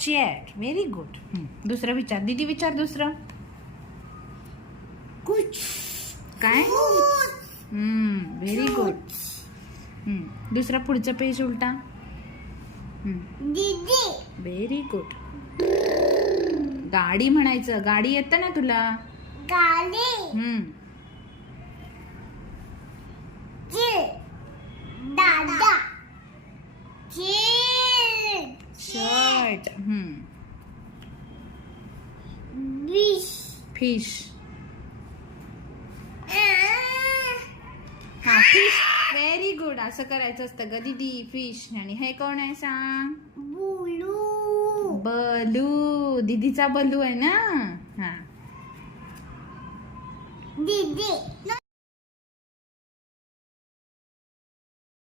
Chair very good दुसरं विचार दीदी विचार दुसरं काय? व्हेरी गुड दुसरा पुढचं पेज उलटा. दीदी व्हेरी गुड गाडी म्हणायचं. गाडी येतं ना तुला? गाडी. शर्ट हम्म विश फिश हा फिश व्हेरी गुड असं करायचं असतं. ग दीदी फिश आणि हे कोण आहे सांग? बुलू. बलू. दीदीचा बलू आहे ना? हा. दीदी.